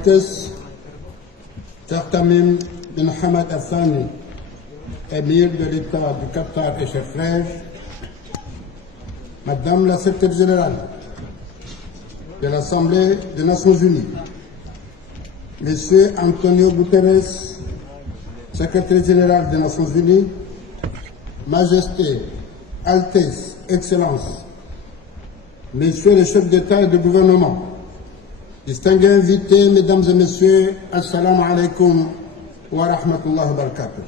Altesse, Cheikh Tamim bin Hamad Al Thani, émir de l'État du Qatar et chers frères, Madame la secrétaire générale de l'Assemblée des Nations Unies, Monsieur Antonio Guterres, secrétaire général des Nations Unies, Majesté, Altesse, Excellence, Messieurs les chefs d'État et de gouvernement, distingués invités, Mesdames et Messieurs, Assalamu alaikum wa rahmatullahi wa barakatuh.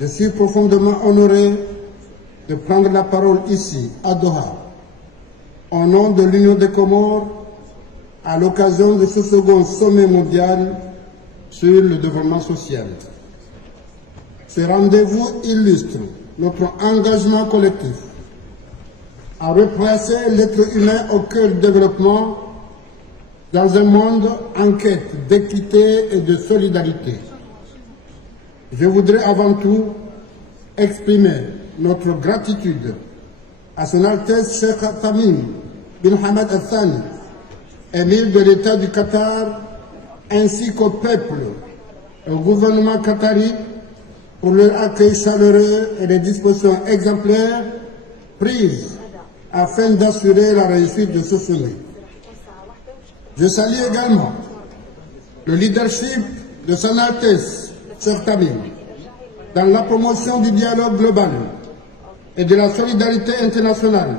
Je suis profondément honoré de prendre la parole ici, à Doha, au nom de l'Union des Comores, à l'occasion de ce second sommet mondial sur le développement social. Ce rendez-vous illustre notre engagement collectif à replacer l'être humain au cœur du développement dans un monde en quête d'équité et de solidarité. Je voudrais avant tout exprimer notre gratitude à son Altesse Cheikh Tamim bin Hamad Al Thani, émir de l'État du Qatar, ainsi qu'au peuple et au gouvernement qatari pour leur accueil chaleureux et les dispositions exemplaires prises afin d'assurer la réussite de ce sommet. Je salue également le leadership de son Altesse Cheikh Tamim dans la promotion du dialogue global et de la solidarité internationale,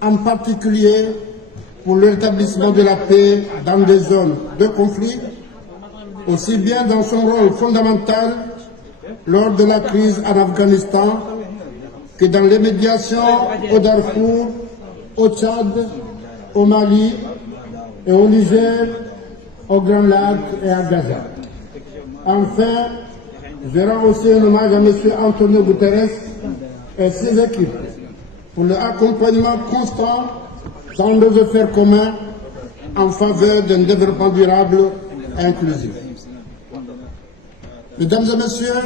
en particulier pour le rétablissement de la paix dans des zones de conflit, aussi bien dans son rôle fondamental lors de la crise en Afghanistan que dans les médiations au Darfour, au Tchad, au Mali et au Niger, au Grand Lac et à Gaza. Enfin, je rends aussi un hommage à M. Antonio Guterres et ses équipes pour leur accompagnement constant dans nos efforts communs en faveur d'un développement durable et inclusif. Mesdames et Messieurs,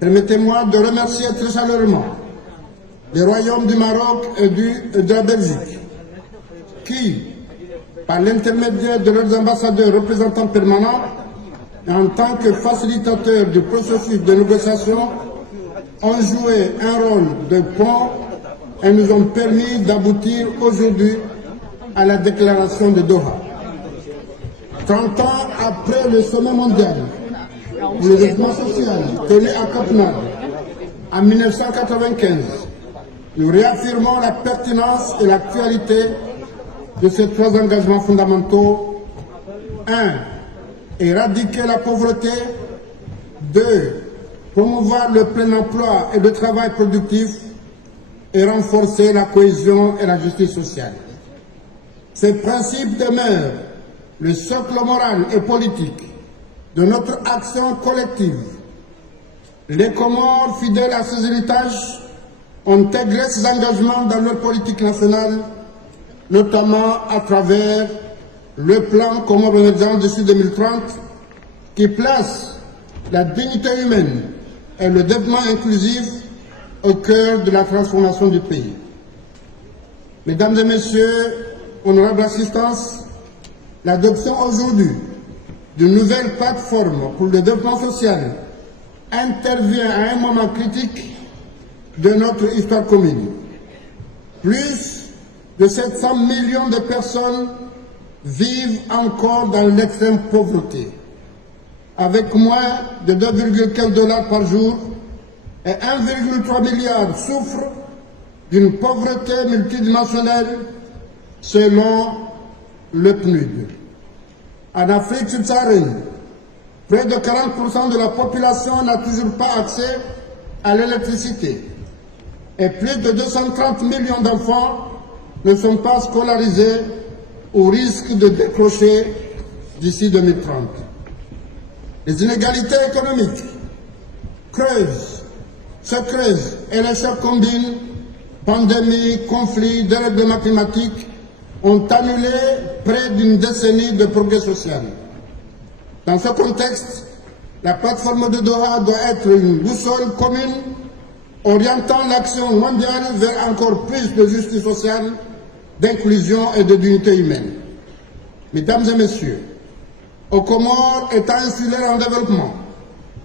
permettez-moi de remercier très chaleureusement les royaumes du Maroc et de la Belgique qui, par l'intermédiaire de leurs ambassadeurs représentants permanents et en tant que facilitateurs du processus de négociation, ont joué un rôle de pont et nous ont permis d'aboutir aujourd'hui à la déclaration de Doha. 30 ans après le sommet mondial pour le développement social tenu à Copenhague en 1995, nous réaffirmons la pertinence et l'actualité de ces trois engagements fondamentaux. 1. Éradiquer la pauvreté. 2. Promouvoir le plein emploi et le travail productif. Et renforcer la cohésion et la justice sociale. Ces principes demeurent le socle moral et politique de notre action collective. Les Comores, fidèles à ces héritages, ont intégré ces engagements dans leur politique nationale, notamment à travers le plan Comores émergent d'ici 2030, qui place la dignité humaine et le développement inclusif au cœur de la transformation du pays. Mesdames et Messieurs, honorables assistants, l'adoption aujourd'hui d'une nouvelle plateforme pour le développement social intervient à un moment critique de notre histoire commune. Plus de 700 millions de personnes vivent encore dans l'extrême pauvreté, avec moins de 2,15 $ par jour, et 1,3 milliard souffrent d'une pauvreté multidimensionnelle selon le PNUD. En Afrique subsaharienne, près de 40% de la population n'a toujours pas accès à l'électricité et plus de 230 millions d'enfants ne sont pas scolarisés ou risquent de décrocher d'ici 2030. Les inégalités économiques se creusent et les chocs combinent, pandémie, conflits, dérèglement climatique, ont annulé près d'une décennie de progrès social. Dans ce contexte, la plateforme de Doha doit être une boussole commune orientant l'action mondiale vers encore plus de justice sociale, d'inclusion et de dignité humaine. Mesdames et messieurs, aux Comores, État insulaire en développement,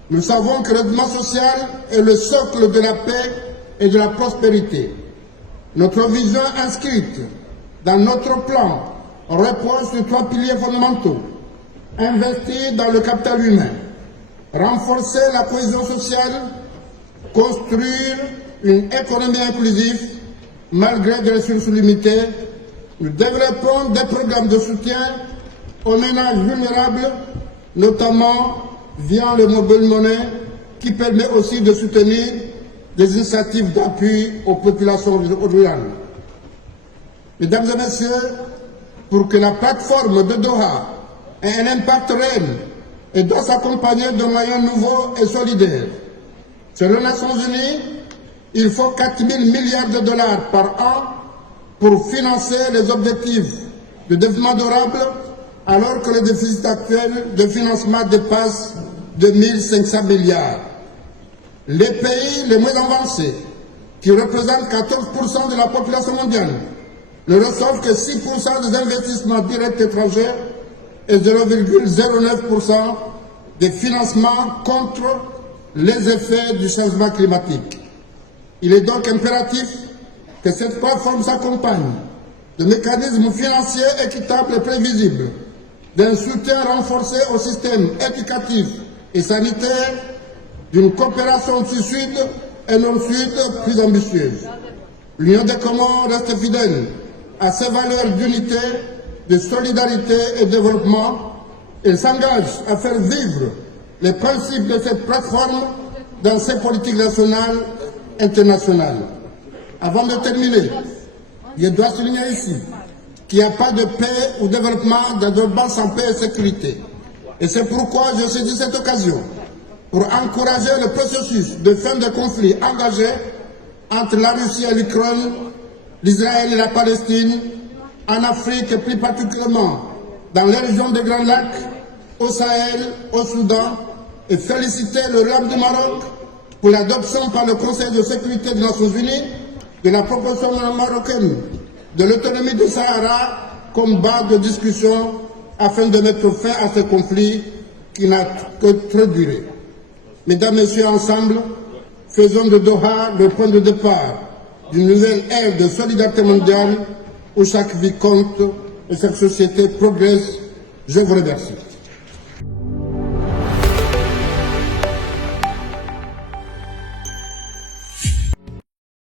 nous savons que le développement social est le socle de la paix et de la prospérité. Notre vision inscrite dans notre plan repose sur 3 piliers fondamentaux. Investir dans le capital humain, renforcer la cohésion sociale, construire une économie inclusive malgré des ressources limitées. Nous développons des programmes de soutien aux ménages vulnérables, notamment via le mobile money, qui permet aussi de soutenir des initiatives d'appui aux populations rurales. Mesdames et messieurs, pour que la plateforme de Doha ait un impact réel, elle doit s'accompagner de moyens nouveaux et solidaires. Selon les Nations Unies, il faut 4 000 milliards de dollars par an pour financer les objectifs de développement durable, alors que le déficit actuel de financement dépasse 2 500 milliards. Les pays les moins avancés, qui représentent 14% de la population mondiale, ne reçoivent que 6% des investissements directs étrangers et 0,09% des financements contre les effets du changement climatique. Il est donc impératif que cette plateforme s'accompagne de mécanismes financiers équitables et prévisibles, d'un soutien renforcé au système éducatif et sanitaire, d'une coopération sud et nord-sud plus ambitieuse. L'Union des Comores reste fidèle à ses valeurs d'unité, de solidarité et de développement. Elle s'engage à faire vivre les principes de cette plateforme dans ses politiques nationales et internationales. Avant de terminer, je dois souligner ici qu'il n'y a pas de paix ou développement dans un banc sans paix et sécurité. Et c'est pourquoi je saisis cette occasion pour encourager le processus de fin de conflit engagé entre la Russie et l'Ukraine, l'Israël et la Palestine, en Afrique et plus particulièrement dans les régions des Grands Lacs, au Sahel, au Soudan, et féliciter le roi du Maroc pour l'adoption par le Conseil de sécurité des Nations Unies de la proposition marocaine de l'autonomie du Sahara comme base de discussion afin de mettre fin à ce conflit qui n'a que trop duré. Mesdames, Messieurs, ensemble, faisons de Doha le point de départ d'une nouvelle ère de solidarité mondiale où chaque vie compte et chaque société progresse. Je vous remercie.